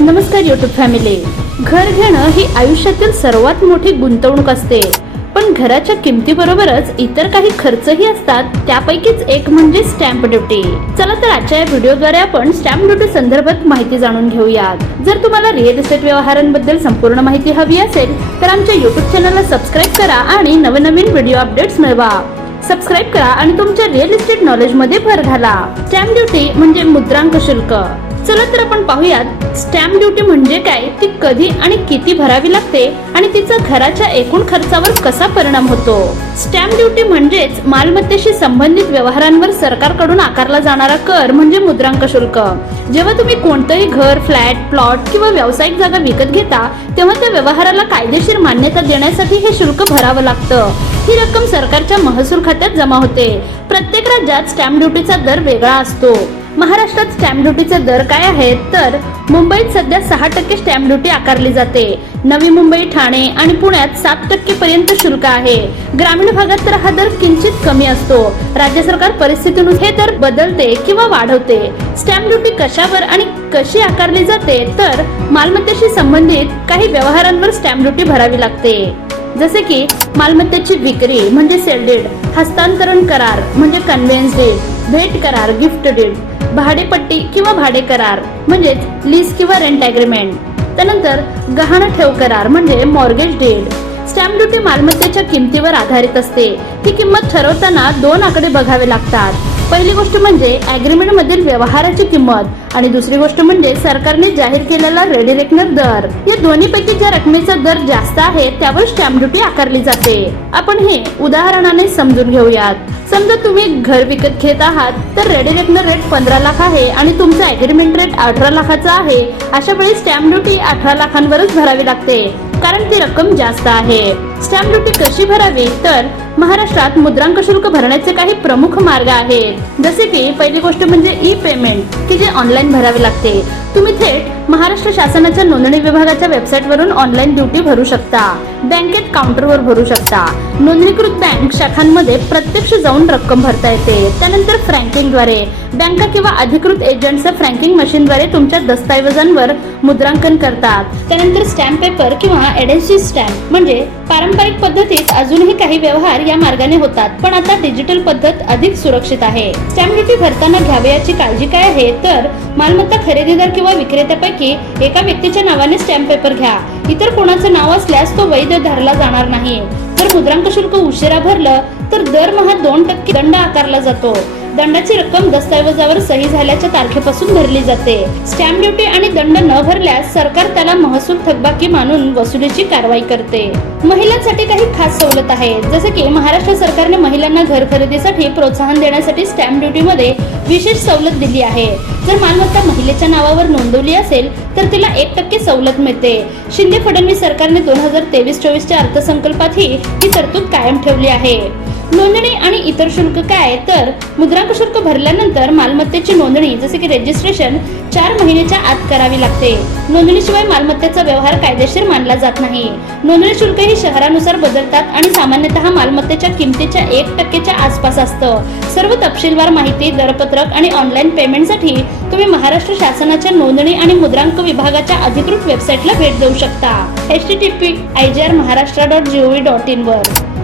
नमस्कार YouTube family घर घेणं ही आयुष्यातील सर्वात मोठी गुंतवणूक असते. पण घराच्या किमतीबरोबरच इतर काही खर्चही असतात त्यापैकीच एक म्हणजे स्टॅम्प ड्युटी चला तर आजच्या या व्हिडिओद्वारे आपण स्टॅम्प ड्युटी संदर्भात माहिती जाणून घेऊयात. जर तुम्हाला रिअल इस्टेट व्यवहारांबद्दल संपूर्ण माहिती हवी असेल तर आमच्या युट्यूब चॅनलला सबस्क्राईब करा आणि नवनवीन व्हिडिओ अपडेट्स मिळवा. सबस्क्राईब करा आणि तुमच्या रिअल इस्टेट नॉलेजमध्ये भर घाला. स्टॅम्प ड्युटी म्हणजे मुद्रांक शुल्क. चला तर आपण पाहूयात स्टॅम्प ड्युटी म्हणजे काय? ती कधी आणि किती भरावी लागते? आणि तिचा घराच्या एकूण खर्चावर कसा परिणाम होतो? स्टॅम्प ड्युटी म्हणजेच मालमत्तेशी संबंधित व्यवहारांवर सरकारकडून आकारला जाणारा कर म्हणजे मुद्रांक शुल्क. जेव्हा तुम्ही कोणतंही घर फ्लॅट प्लॉट किंवा व्यावसायिक जागा विकत घेता तेव्हा त्या व्यवहाराला कायदेशीर मान्यता देण्यासाठी हे शुल्क भरावं लागतं. ही रक्कम सरकारच्या महसूल खात्यात जमा होते. प्रत्येक राज्यात स्टॅम्प ड्युटीचा दर वेगळा असतो. महाराष्ट्रात स्टॅम्प ड्युटीचे दर काय आहेत? तर मुंबईत सध्या सहा टक्के स्टॅम्प ड्युटी आकारली जाते. नवी मुंबई ठाणे आणि पुण्यात सात टक्के पर्यंत शुल्क आहे. ग्रामीण भागात तर हा दर किंचित कमी असतो. राज्य सरकार परिस्थितीनुसार हे दर बदलते किंवा वाढवते. स्टॅम्प ड्युटी कशावर आणि कशी आकारली जाते? तर मालमत्तेशी संबंधित काही व्यवहारांवर स्टॅम्प ड्युटी भरावी लागते. जसे की मालमत्तेची विक्री म्हणजे सेल डीड हस्तांतरण करार म्हणजे कन्व्हेन्स डीड भेट करार गिफ्ट डीड भाडेपट्टी किंवा भाडे करार म्हणजेच लीज किंवा रेंट अग्रीमेंट त्यानंतर गहाण ठेव करार म्हणजे मॉर्गेज डीड स्टॅम्प ड्युटी मालमत्तेच्या किमतीवर आधारित असते. ही किंमत ठरवताना दोन आकडे बघावे लागतात. पहिली गोष्ट म्हणजे अग्रीमेंट मधील व्यवहाराची किंमत आणि दुसरी गोष्ट म्हणजे सरकारने जाहीर केलेला रेडी रेकनर दर. या दोन्ही पैकी ज्या रकमेचा दर जास्त आहे त्यावर स्टॅम्प ड्युटी आकारली जाते. आपण हे उदाहरणाने समजून घेऊयात. समजा तुम्ही घर विकत घेत आहात तर रेडी रेकनर रेट पंधरा लाख आहे आणि तुमचा अग्रीमेंट रेट अठरा लाखाचा आहे. अशा वेळी स्टॅम्प ड्युटी अठरा लाखांवरच भरावी लागते कारण ती रक्कम जास्त आहे. स्टॅम्प ड्युटी कशी भरावी? तर महाराष्ट्रात मुद्रांक शुल्क भरण्याचे काही प्रमुख मार्ग आहेत. जसे की पहिली गोष्ट म्हणजे ई पेमेंट की जे ऑनलाईन भरावे लागते. तुम्ही थेट महाराष्ट्र शासनाच्या नोंदणी विभागाच्या वेबसाईट वरून ऑनलाईन ड्युटी भरू शकता. बँकेत काउंटरवर भरू शकता. नोंदणीकृत बँक शाखांमध्ये प्रत्यक्ष जाऊन रक्कम भरता येते. त्यानंतर फ्रँकिंगद्वारे बँका किंवा अधिकृत एजंट्स फ्रँकिंग मशीनद्वारे तुमच्या दस्तऐवजांवर मुद्रांकन करतात. त्यानंतर स्टॅम्प पेपर किंवा एडन्सी स्टॅम्प म्हणजे पारंपरिक पद्धतीत अजूनही काही व्यवहार या मार्गाने होतात पण आता डिजिटल पद्धत अधिक सुरक्षित आहे. स्टॅम्प ड्युटी भरताना घ्यावयाची काळजी काय आहे तर मालमत्ता खरेदीदार किंवा विक्रेत्यापैकी एका व्यक्तीच्या नावाने स्टॅम्प पेपर घ्या. इतर कोणाचं नाव असल्यास तो वैध धरला जाणार नाही. जर मुद्रांक शुल्क उशिरा भरलं तर दरमहा दोन टक्के दंड आकारला जातो. दंडाची रक्कम दस्तऐवजावर सही झाल्याच्या तारखेपासून भरली जाते. स्टॅम्प ड्युटी आणि दंड न भरल्यास सरकार त्याला महसूल थकबाकी मानून वसुलीची कारवाई करते. महिलांसाठी काही खास सवलत आहे जसे की महाराष्ट्र सरकारने महिलांना घर खरेदीसाठी प्रोत्साहन देण्यासाठी स्टॅम्प ड्युटीमध्ये विशेष सवलत दिली आहे. जर मालमत्ता महिलेच्या नावावर नोंदवली असेल तर तिला एक टक्के सवलत मिळते. शिंदे फडणवीस सरकारने दोन हजार तेवीस चोवीसच्या अर्थसंकल्पातही ही तरतूद कायम ठेवली आहे. नोंदणी इतर शुल्क काय तर मुद्रांक शुल्क भरल्यानंतर मालमत्तेची नोंदणी जसे की रजिस्ट्रेशन चार महिन्याच्या आत करावी लागते. नोंदणीशिवाय मालमत्तेचा व्यवहार कायदेशीर मानला जात नाही. नोंदणी शुल्क हे शहरानुसार बदलतात आणि सामान्यतः मालमत्तेच्या किमतीच्या एक टक्केच्या आसपास असतं. सर्व तपशीलवार माहिती दरपत्रक आणि ऑनलाईन पेमेंटसाठी तुम्ही महाराष्ट्र शासनाच्या नोंदणी आणि मुद्रांक विभागाच्या अधिकृत वेबसाईटला भेट देऊ शकता. H T T P I G R Maharashtra dot gov dot in वर.